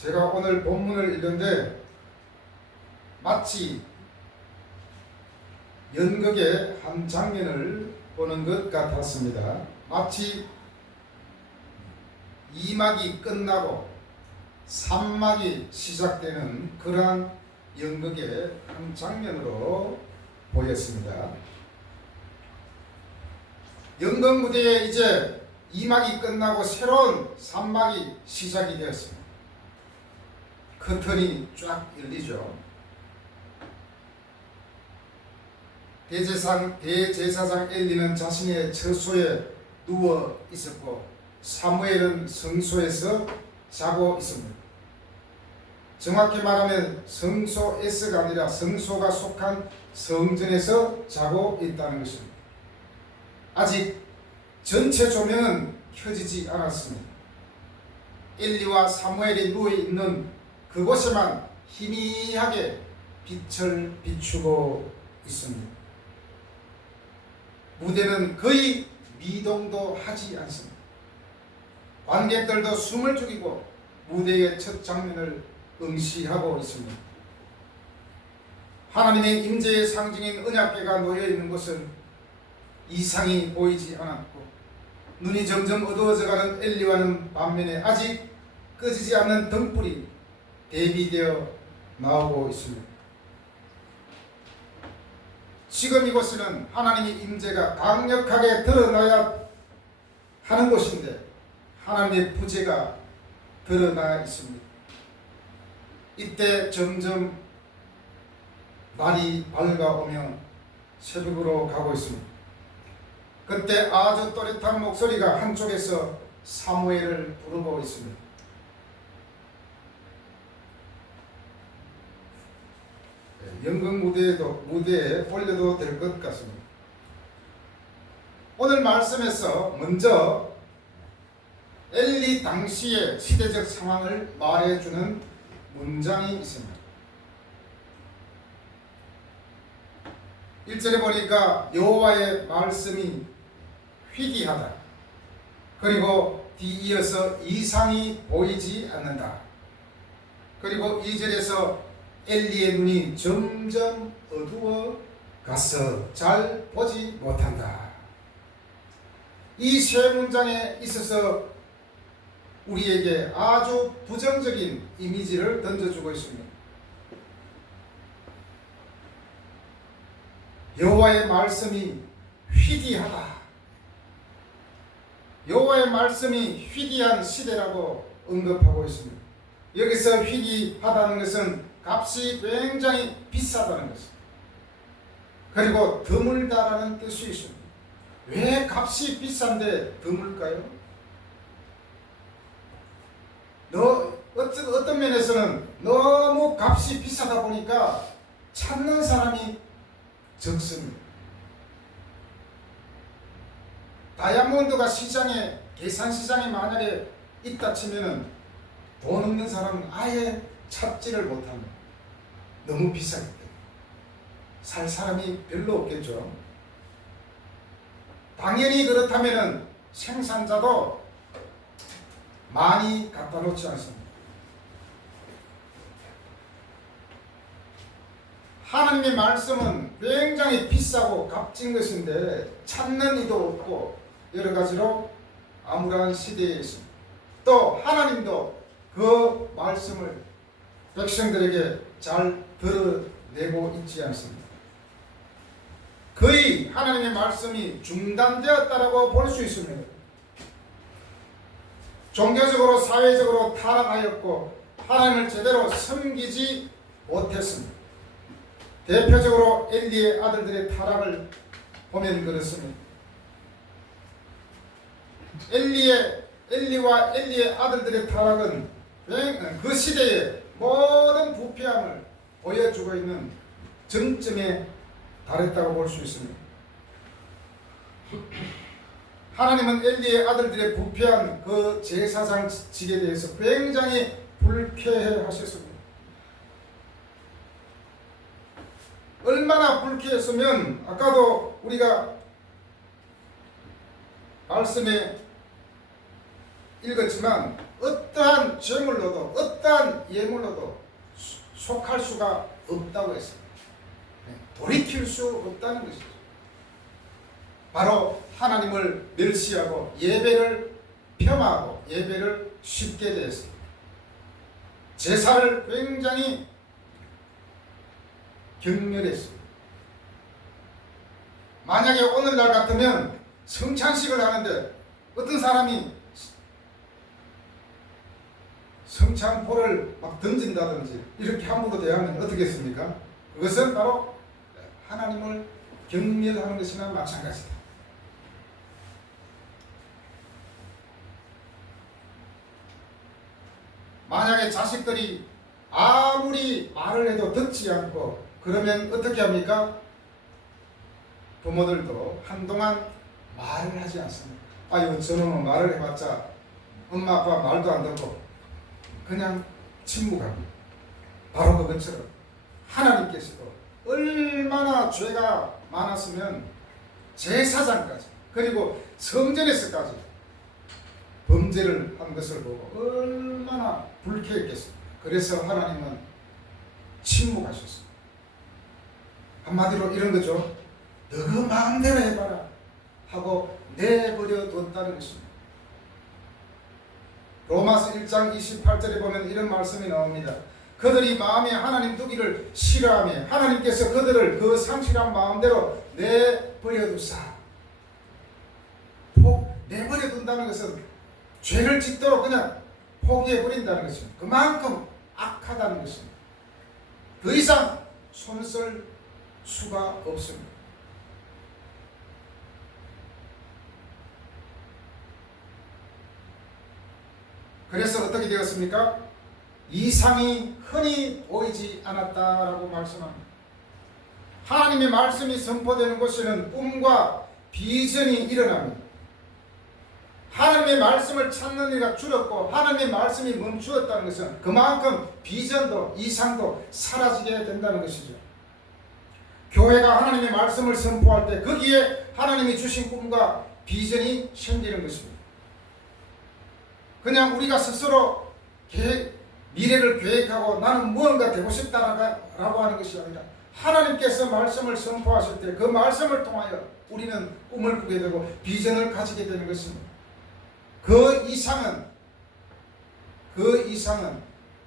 제가 오늘 본문을 읽는데 마치 연극의 한 장면을 보는 것 같았습니다. 마치 2막이 끝나고 3막이 시작되는 그러한 연극의 한 장면으로 보였습니다. 연극 무대에 이제 2막이 끝나고 새로운 3막이 시작이 되었습니다. 커튼이 쫙 열리죠. 대제사장 엘리는 자신의 처소에 누워 있었고 사무엘은 성소에서 자고 있습니다. 정확히 말하면 성소에서가 아니라 성소가 속한 성전에서 자고 있다는 것입니다. 아직 전체 조명은 켜지지 않았습니다. 엘리와 사무엘이 누워 있는 그곳에만 희미하게 빛을 비추고 있습니다. 무대는 거의 미동도 하지 않습니다. 관객들도 숨을 죽이고 무대의 첫 장면을 응시하고 있습니다. 하나님의 임재의 상징인 언약궤가 놓여 있는 곳은 이상이 보이지 않았고 눈이 점점 어두워져가는 엘리와는 반면에 아직 꺼지지 않는 등불이 대비되어 나오고 있습니다. 지금 이곳에는 하나님의 임재가 강력하게 드러나야 하는 곳인데 하나님의 부재가 드러나 있습니다. 이때 점점 날이 밝아오며 새벽으로 가고 있습니다. 그때 아주 또렷한 목소리가 한쪽에서 사무엘을 부르고 있습니다. 연극 무대에 올려도 될 것 같습니다. 오늘 말씀에서 먼저 엘리 당시의 시대적 상황을 말해주는 문장이 있습니다. 1절에 보니까 여호와의 말씀이 희귀하다. 그리고 뒤이어서 이상이 보이지 않는다. 그리고 2절에서 엘리의 눈이 점점 어두워 가서 잘 보지 못한다. 이 세 문장에 있어서 우리에게 아주 부정적인 이미지를 던져주고 있습니다. 여호와의 말씀이 희귀하다. 여호와의 말씀이 희귀한 시대라고 언급하고 있습니다. 여기서 희귀하다는 것은 값이 굉장히 비싸다는 것입니다. 그리고 드물다라는 뜻이 있습니다. 왜 값이 비싼데 드물까요? 어떤 면에서는 너무 값이 비싸다 보니까 찾는 사람이 적습니다. 다이아몬드가 시장에, 계산시장에 만약에 있다 치면은 돈 없는 사람은 아예 찾지를 못합니다. 너무 비싸기 때문에. 살 사람이 별로 없겠죠. 당연히 그렇다면은 생산자도 많이 갖다 놓지 않습니다. 하나님의 말씀은 굉장히 비싸고 값진 것인데 찾는 이도 없고 여러 가지로 암울한 시대에 있습니다. 또 하나님도 그 말씀을 백성들에게 잘 드러내고 있지 않습니다. 거의 하나님의 말씀이 중단되었다라고 볼 수 있습니다. 종교적으로 사회적으로 타락하였고 하나님을 제대로 섬기지 못했습니다. 대표적으로 엘리의 아들들의 타락을 보면 그렇습니다. 엘리와 엘리의 아들들의 타락은 그 시대의 모든 부패함을 보여주고 있는 정점에 달했다고 볼 수 있습니다. 하나님은 엘리의 아들들의 부패한 그 제사장직에 대해서 굉장히 불쾌해 하셨습니다. 얼마나 불쾌했으면 아까도 우리가 말씀에 읽었지만 어떠한 재물로도 어떠한 예물로도 속할 수가 없다고 했습니다. 돌이킬 수 없다는 것이죠. 바로 하나님을 멸시하고 예배를 폄하하고 예배를 쉽게 대했습니다. 제사를 굉장히 경멸했습니다. 만약에 오늘날 같으면 성찬식을 하는데 어떤 사람이 성찬포를 막 던진다든지 이렇게 함부로 대하면 어떻게 했습니까? 그것은 바로 하나님을 경멸하는 것이나 마찬가지다. 만약에 자식들이 아무리 말을 해도 듣지 않고 그러면 어떻게 합니까? 부모들도 한동안 말을 하지 않습니다. 아유, 저놈은 말을 해봤자 엄마 아빠 말도 안 듣고 그냥 침묵합니다. 바로 그것처럼 하나님께서도 얼마나 죄가 많았으면 제사장까지 그리고 성전에서까지 범죄를 한 것을 보고 얼마나 불쾌했겠습니까? 그래서 하나님은 침묵하셨습니다. 한마디로 이런 거죠. 너그 마음대로 해봐라 하고 내버려 뒀다는 것입니다. 로마서 1장 28절에 보면 이런 말씀이 나옵니다. 그들이 마음에 하나님 두기를 싫어하며 하나님께서 그들을 그 상실한 마음대로 내버려 두사. 내버려 둔다는 것은 죄를 짓도록 그냥 포기해 버린다는 것입니다. 그만큼 악하다는 것입니다. 더 이상 손쓸 수가 없습니다. 그래서 어떻게 되었습니까? 이상이 흔히 보이지 않았다라고 말씀합니다. 하나님의 말씀이 선포되는 곳에는 꿈과 비전이 일어납니다. 하나님의 말씀을 찾는 이가 줄었고 하나님의 말씀이 멈추었다는 것은 그만큼 비전도 이상도 사라지게 된다는 것이죠. 교회가 하나님의 말씀을 선포할 때 거기에 하나님이 주신 꿈과 비전이 생기는 것입니다. 그냥 우리가 스스로 미래를 계획하고 나는 무언가 되고 싶다라고 하는 것이 아니라 하나님께서 말씀을 선포하실 때 그 말씀을 통하여 우리는 꿈을 꾸게 되고 비전을 가지게 되는 것입니다. 그 이상은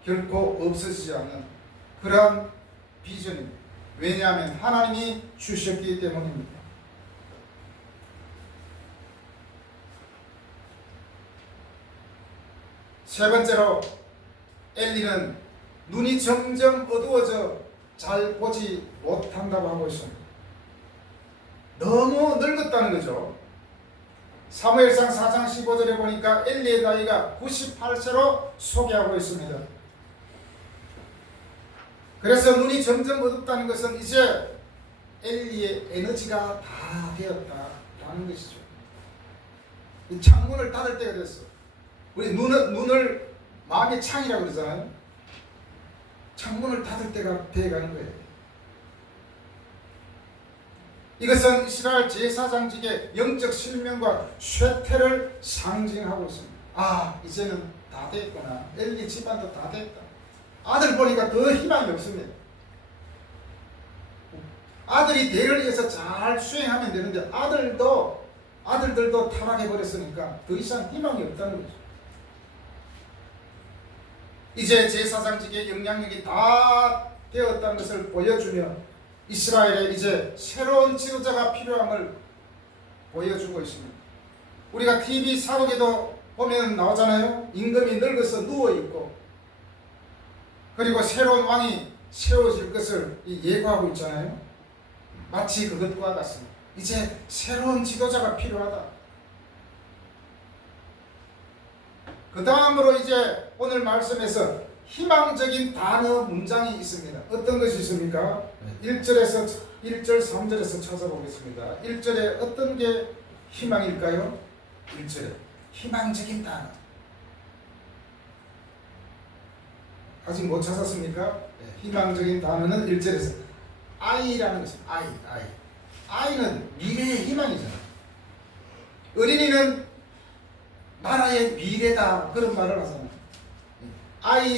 결코 없어지지 않는 그러한 비전입니다. 왜냐하면 하나님이 주셨기 때문입니다. 세 번째로 엘리는 눈이 점점 어두워져 잘 보지 못한다고 하고 있습니다. 너무 늙었다는 거죠. 사무엘상 4장 15절에 보니까 엘리의 나이가 98세로 소개하고 있습니다. 그래서 눈이 점점 어둡다는 것은 이제 엘리의 에너지가 다 되었다라는 것이죠. 이 창문을 닫을 때가 됐어. 우리 눈을 마음의 창이라고 그러잖아요. 창문을 닫을 때가 돼가는 거예요. 이것은 이스라엘 제사장직의 영적 실명과 쇠퇴를 상징하고 있습니다. 아, 이제는 다 됐구나. 엘리 집안도 다 됐다. 아들 보니까 더 희망이 없습니다. 아들이 대를 위해서 잘 수행하면 되는데 아들들도 타락해버렸으니까 더 이상 희망이 없다는 거죠. 이제 제사장직의 영향력이 다 되었다는 것을 보여주며 이스라엘에 이제 새로운 지도자가 필요함을 보여주고 있습니다. 우리가 TV 사극에도 보면 나오잖아요. 임금이 늙어서 누워있고 그리고 새로운 왕이 세워질 것을 예고하고 있잖아요. 마치 그것과 같습니다. 이제 새로운 지도자가 필요하다. 그 다음으로 이제 오늘 말씀에서 희망적인 단어 문장이 있습니다. 어떤 것이 있습니까? 1절 3절에서 찾아보겠습니다. 1절에 어떤 게 희망일까요? 1절에 희망적인 단어. 아직 못 찾았습니까? 희망적인 단어는 1절에서 아이라는 것입니다. 아이는 미래의 희망이잖아요. 어린이는 나라의 미래다 그런 말을 하잖아요. 아이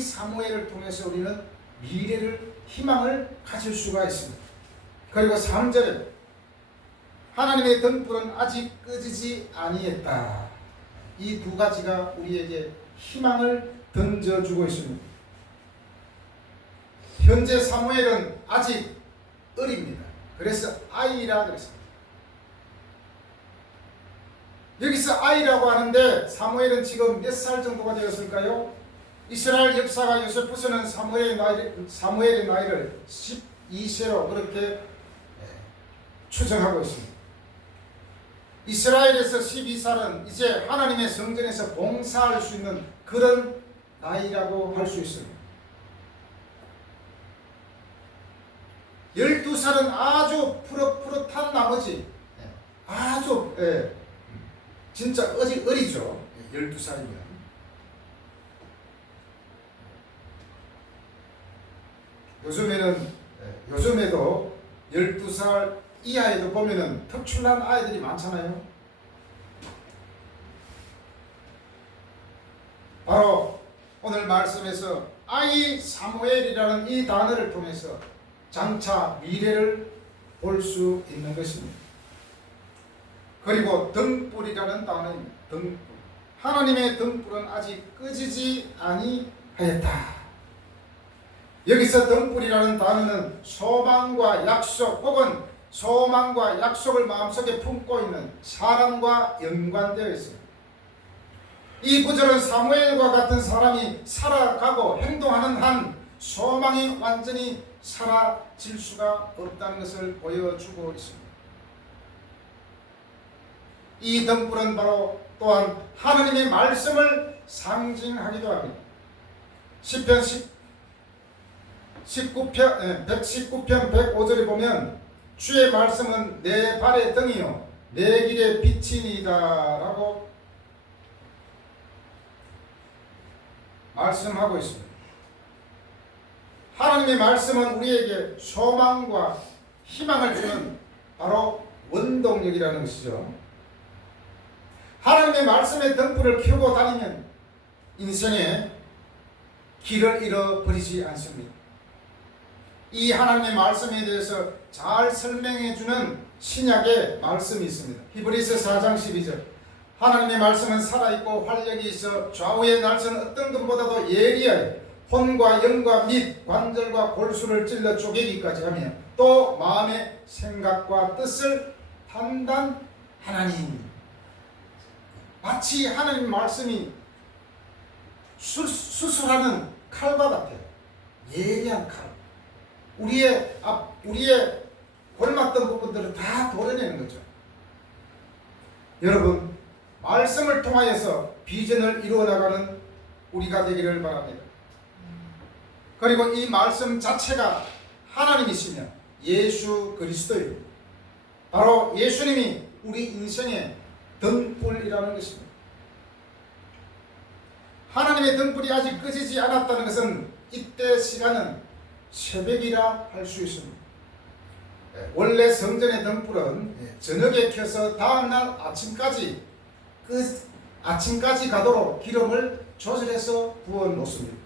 사무엘을 통해서 우리는 미래를 희망을 가질 수가 있습니다. 그리고 3절에 하나님의 등불은 아직 꺼지지 아니했다. 이 두 가지가 우리에게 희망을 던져주고 있습니다. 현재 사무엘은 아직 어립니다. 그래서 아이라 그랬습니다. 여기서 아이라고 하는데 사무엘은 지금 몇 살 정도가 되었을까요? 이스라엘 역사가 요세푸스는 사무엘의 나이를 12세로 그렇게 추정하고 있습니다. 이스라엘에서 12살은 이제 하나님의 성전에서 봉사할 수 있는 그런 나이라고 할 수 있습니다. 12살은 아주 푸릇푸릇한 나머지 아주 진짜 어리죠. 12살이면. 요즘에도 12살 이하에도 보면은 특출난 아이들이 많잖아요. 바로 오늘 말씀에서 아이 사무엘이라는 이 단어를 통해서 장차 미래를 볼 수 있는 것입니다. 그리고 등불이라는 단어입니다. 등불. 하나님의 등불은 아직 꺼지지 아니하였다. 여기서 등불이라는 단어는 소망과 약속 혹은 소망과 약속을 마음속에 품고 있는 사람과 연관되어 있습니다. 이 구절은 사무엘과 같은 사람이 살아가고 행동하는 한 소망이 완전히 사라질 수가 없다는 것을 보여주고 있습니다. 이 등불은 바로 또한 하나님의 말씀을 상징하기도 합니다. 시편 119편 105절에 보면 주의 말씀은 내 발의 등이요 내 길의 빛이니이다 라고 말씀하고 있습니다. 하나님의 말씀은 우리에게 소망과 희망을 주는 바로 원동력이라는 것이죠. 하나님의 말씀의 등불을 켜고 다니면 인생의 길을 잃어버리지 않습니다. 이 하나님의 말씀에 대해서 잘 설명해 주는 신약의 말씀이 있습니다. 히브리서 4장 12절 하나님의 말씀은 살아있고 활력이 있어 좌우의 날선 어떤 것보다도 예리하여 혼과 영과 및 관절과 골수를 찔러 쪼개기까지 하며 또 마음의 생각과 뜻을 판단하나니. 마치 하나님 말씀이 수술하는 칼과 같아요. 예리한 칼. 우리의 골맞던 부분들을 다 도려내는 거죠. 여러분, 말씀을 통하여서 비전을 이루어 나가는 우리가 되기를 바랍니다. 그리고 이 말씀 자체가 하나님이시며 예수 그리스도입니다. 바로 예수님이 우리 인생의 등불이라는 것입니다. 하나님의 등불이 아직 꺼지지 않았다는 것은 이때 시간은 새벽이라 할 수 있습니다. 원래 성전의 등불은 저녁에 켜서 다음날 아침까지 가도록 기름을 조절해서 부어 놓습니다.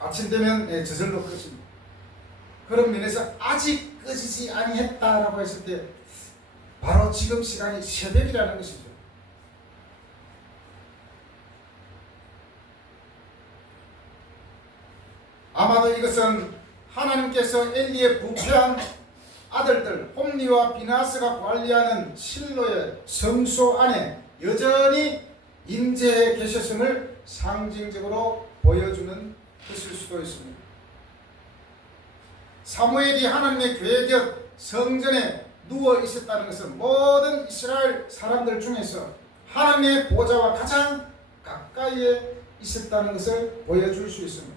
아침 되면 저절로 꺼집니다. 그런 면에서 아직 꺼지지 아니했다라고 했을 때 바로 지금 시간이 새벽이라는 것이죠. 아마도 이것은 하나님께서 엘리의 부패한 아들들 홈리와 비나스가 관리하는 실로의 성소 안에 여전히 임재해 계셨음을 상징적으로 보여주는 것일 수도 있습니다. 사무엘이 하나님의 궤 곁 성전에 누워 있었다는 것은 모든 이스라엘 사람들 중에서 하나님의 보좌와 가장 가까이에 있었다는 것을 보여줄 수 있습니다.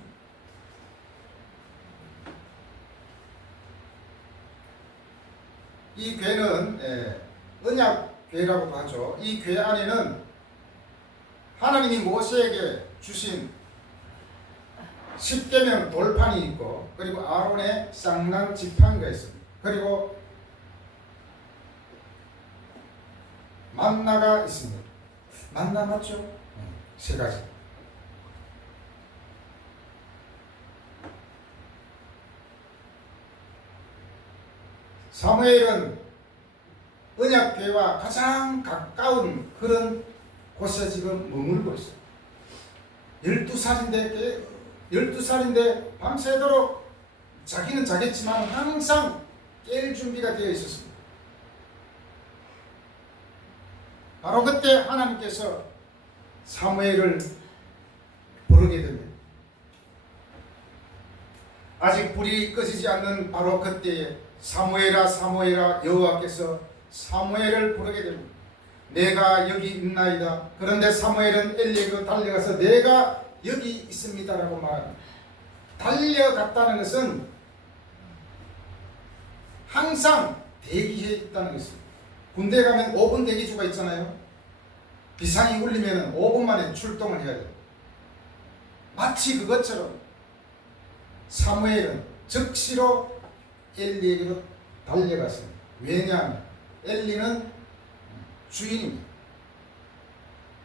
이 궤는 언약궤라고도 하죠. 이 궤 안에는 하나님이 모세에게 주신 십계명 돌판이 있고 그리고 아론의 쌍난 지팡이가 있습니다. 그리고 만나가 있습니다. 만나 맞죠? 세 가지. 사무엘은 언약궤와 가장 가까운 그런 곳에 지금 머물고 있어요. 12살인데 밤새도록 자기는 자겠지만 항상 깰 준비가 되어 있었습니다. 바로 그때 하나님께서 사무엘을 부르게 됩니다. 아직 불이 꺼지지 않는 바로 그때에 사무엘아 사무엘아 여호와께서 사무엘을 부르게 됩니다. 내가 여기 있나이다. 그런데 사무엘은 엘리에게로 달려가서 내가 여기 있습니다라고 말합니다. 달려갔다는 것은 항상 대기해 있다는 것입니다. 군대 가면 5분 대기주가 있잖아요. 비상이 울리면 5분 만에 출동을 해야 돼요. 마치 그것처럼 사무엘은 즉시로 엘리에게로 달려갔습니다. 왜냐하면 엘리는 주인입니다.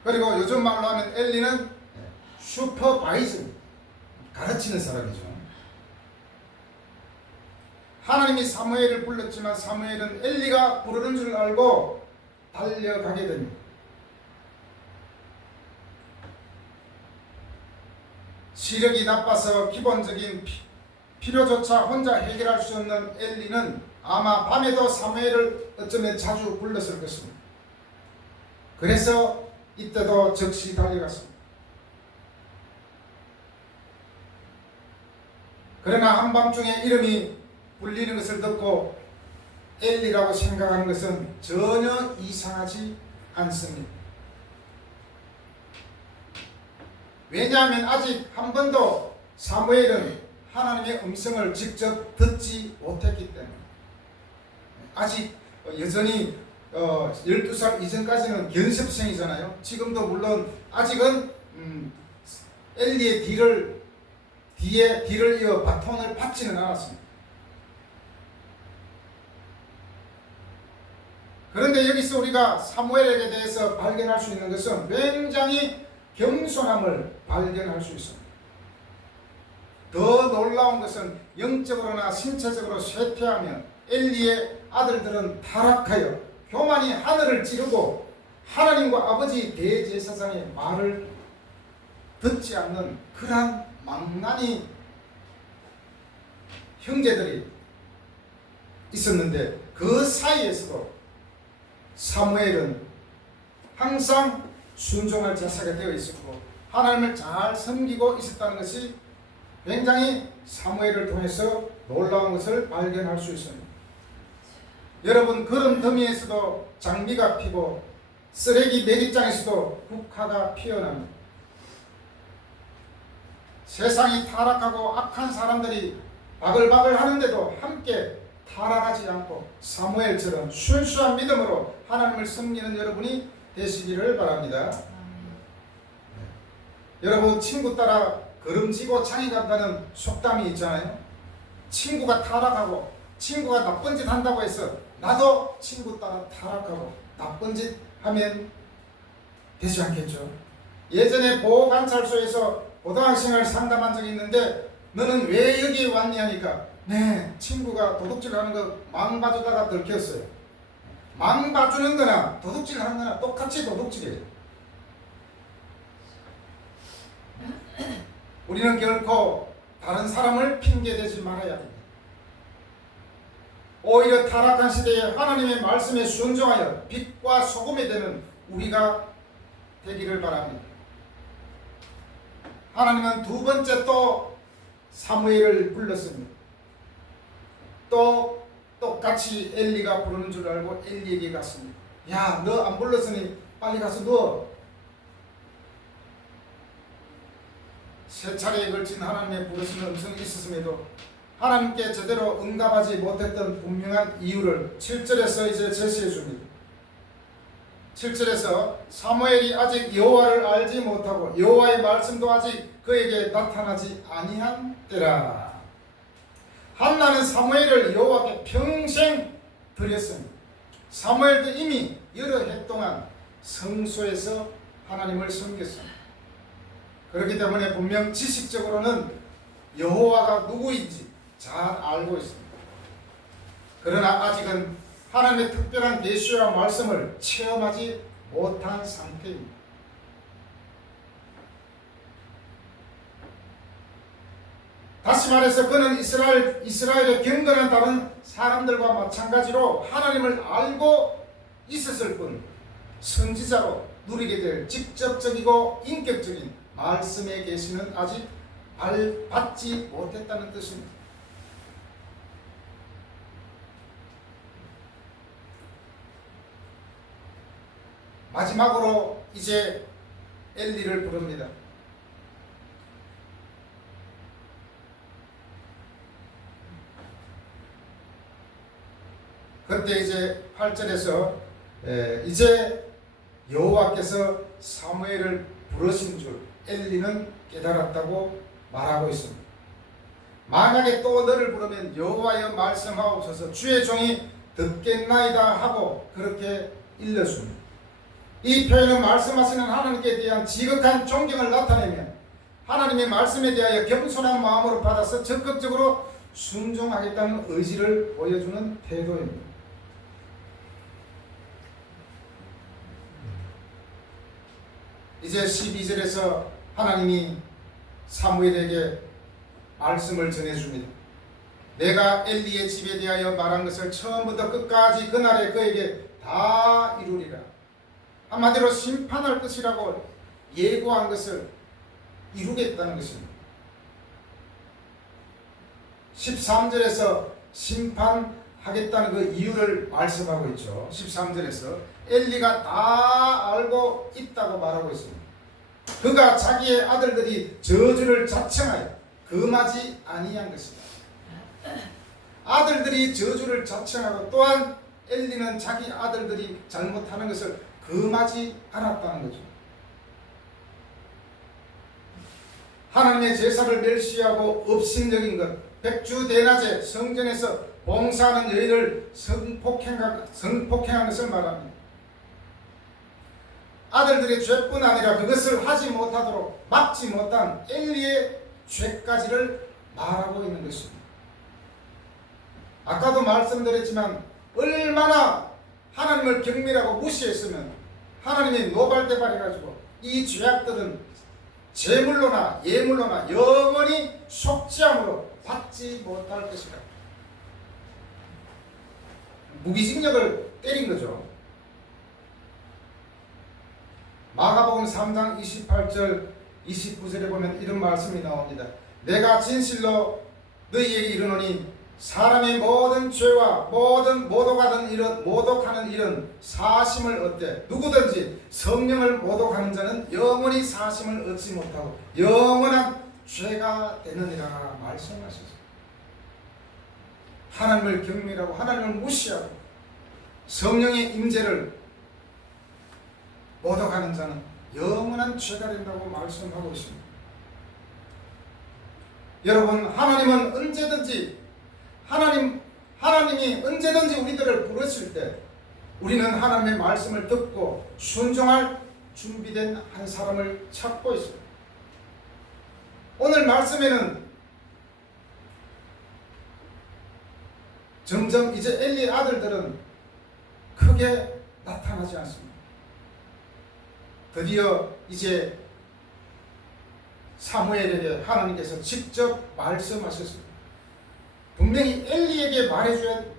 그리고 요즘 말로 하면 엘리는 슈퍼바이저입니다. 가르치는 사람이죠. 하나님이 사무엘을 불렀지만 사무엘은 엘리가 부르는 줄 알고 달려가게 됩니다. 시력이 나빠서 기본적인 필요조차 혼자 해결할 수 없는 엘리는 아마 밤에도 사무엘을 어쩌면 자주 불렀을 것입니다. 그래서 이때도 즉시 달려갔습니다. 그러나 한밤중에 이름이 불리는 것을 듣고 엘리라고 생각하는 것은 전혀 이상하지 않습니다. 왜냐하면 아직 한 번도 사무엘은 하나님의 음성을 직접 듣지 못했기 때문에 아직 여전히 12살 이전까지는 견습생이잖아요. 지금도 물론 아직은 엘리의 뒤에 뒤를 이어 바톤을 받지는 않았습니다. 그런데 여기서 우리가 사무엘에 대해서 발견할 수 있는 것은 굉장히 겸손함을 발견할 수 있습니다. 더 놀라운 것은 영적으로나 신체적으로 쇠퇴하면 엘리의 아들들은 타락하여 교만이 하늘을 찌르고 하나님과 아버지 대제사장의 말을 듣지 않는 그러한 망나니 형제들이 있었는데 그 사이에서도 사무엘은 항상 순종할 자세가 되어 있었고 하나님을 잘 섬기고 있었다는 것이 굉장히 사무엘을 통해서 놀라운 것을 발견할 수 있습니다. 여러분, 그런 더미에서도 장미가 피고 쓰레기 매립장에서도 국화가 피어납니다. 세상이 타락하고 악한 사람들이 바글바글 하는데도 함께 타락하지 않고 사무엘처럼 순수한 믿음으로 하나님을 섬기는 여러분이 되시기를 바랍니다. 여러분, 친구 따라 걸음지고 장이 간다는 속담이 있잖아요. 친구가 타락하고 친구가 나쁜 짓 한다고 해서 나도 친구 따라 타락하고 나쁜 짓 하면 되지 않겠죠. 예전에 보호관찰소에서 고등학생을 상담한 적이 있는데 너는 왜 여기 왔니 하니까 네, 친구가 도둑질 하는 거 망봐주다가 들켰어요. 망봐주는 거나 도둑질 하는 거나 똑같이 도둑질이에요. 우리는 결코 다른 사람을 핑계대지 말아야 합니다. 오히려 타락한 시대에 하나님의 말씀에 순종하여 빛과 소금이 되는 우리가 되기를 바랍니다. 하나님은 두 번째 또 사무엘을 불렀습니다. 또 똑같이 엘리가 부르는 줄 알고 엘리에게 갔습니다. 야, 너 안 불렀으니 빨리 가서 누워. 세 차례에 걸친 하나님의 부르시는 음성이 있었음에도 하나님께 제대로 응답하지 못했던 분명한 이유를 7절에서 이제 제시해 줍니다. 7절에서 사무엘이 아직 여호와를 알지 못하고 여호와의 말씀도 아직 그에게 나타나지 아니한 때라. 한나는 사무엘을 여호와께 평생 드렸습니다. 사무엘도 이미 여러 해 동안 동안 성소에서 하나님을 섬겼습니다. 그렇기 때문에 분명 지식적으로는 여호와가 누구인지 잘 알고 있습니다. 그러나 아직은 하나님의 특별한 계시와 말씀을 체험하지 못한 상태입니다. 다시 말해서 그는 이스라엘의 경건한 다른 사람들과 마찬가지로 하나님을 알고 있었을 뿐 선지자로 누리게 될 직접적이고 인격적인 말씀의 계시는 아직 받지 못했다는 뜻입니다. 마지막으로 이제 엘리를 부릅니다. 그때 이제 8절에서 이제 여호와께서 사무엘을 부르신 줄 엘리는 깨달았다고 말하고 있습니다. 만약에 또 너를 부르면 여호와여 말씀하옵소서 주의 종이 듣겠나이다 하고 그렇게 일러줍니다. 이 표현은 말씀하시는 하나님께 대한 지극한 존경을 나타내며 하나님의 말씀에 대하여 겸손한 마음으로 받아서 적극적으로 순종하겠다는 의지를 보여주는 태도입니다. 이제 12절에서 하나님이 사무엘에게 말씀을 전해줍니다. 내가 엘리의 집에 대하여 말한 것을 처음부터 끝까지 그날에 그에게 다 이루리라. 한마디로 심판할 것이라고 예고한 것을 이루겠다는 것입니다. 13절에서 심판하겠다는 그 이유를 말씀하고 있죠. 13절에서 엘리가 다 알고 있다고 말하고 있습니다. 그가 자기의 아들들이 저주를 자청하여 금하지 아니한 것이다. 아들들이 저주를 자청하고 또한 엘리는 자기 아들들이 잘못하는 것을 금하지 않았다는 거죠. 하나님의 제사를 멸시하고 업신여긴 것, 백주대낮에 성전에서 봉사하는 여인을 성폭행한 것을 말합니다. 아들들의 죄뿐 아니라 그것을 하지 못하도록 막지 못한 엘리의 죄까지를 말하고 있는 것입니다. 아까도 말씀드렸지만 얼마나 하나님을 경멸하고 무시했으면 하나님이 노발대발해가지고 이 죄악들은 제물로나 예물로나 영원히 속죄함으로 받지 못할 것이다. 무기징역을 때린 거죠. 마가복음 3장 28절 29절에 보면 이런 말씀이 나옵니다. 내가 진실로 너희에게 이르노니 사람의 모든 죄와 모든 모독하는 일은 사심을 얻되 누구든지 성령을 모독하는 자는 영원히 사심을 얻지 못하고 영원한 죄가 되느니라 말씀하셨습니다. 하나님을 경멸하고 하나님을 무시하고 성령의 임재를 모독하는 자는 영원한 죄가 된다고 말씀하고 있습니다. 여러분, 하나님은 언제든지 하나님이 언제든지 우리들을 부르실 때 우리는 하나님의 말씀을 듣고 순종할 준비된 한 사람을 찾고 있습니다. 오늘 말씀에는 점점 이제 엘리의 아들들은 크게 나타나지 않습니다. 드디어 이제 사무엘에게 하나님께서 직접 말씀하셨습니다. 분명히 엘리에게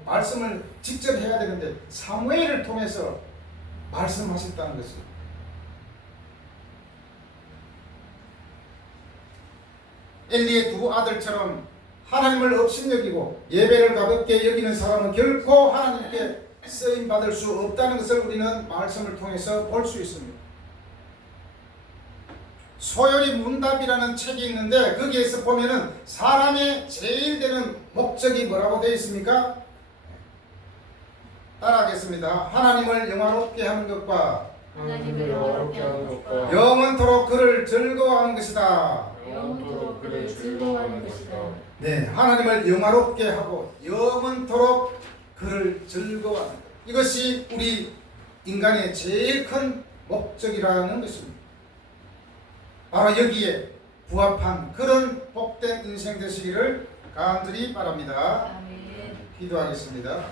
말씀을 직접 해야 되는데 사무엘을 통해서 말씀하셨다는 것입니다. 엘리의 두 아들처럼 하나님을 업신여기고 예배를 가볍게 여기는 사람은 결코 하나님께 쓰임받을 수 없다는 것을 우리는 말씀을 통해서 볼 수 있습니다. 소요리 문답이라는 책이 있는데 거기에서 보면은 사람의 제일 되는 목적이 뭐라고 되어 있습니까? 따라하겠습니다. 하나님을 영화롭게 하는 것과 영원토록 그를 즐거워하는 것이다. 네, 하나님을 영화롭게 하고 영원토록 그를 즐거워하는 것. 이것이 우리 인간의 제일 큰 목적이라는 것입니다. 바로 여기에 부합한 그런 복된 인생 되시기를 간절히 바랍니다. 아멘. 기도하겠습니다.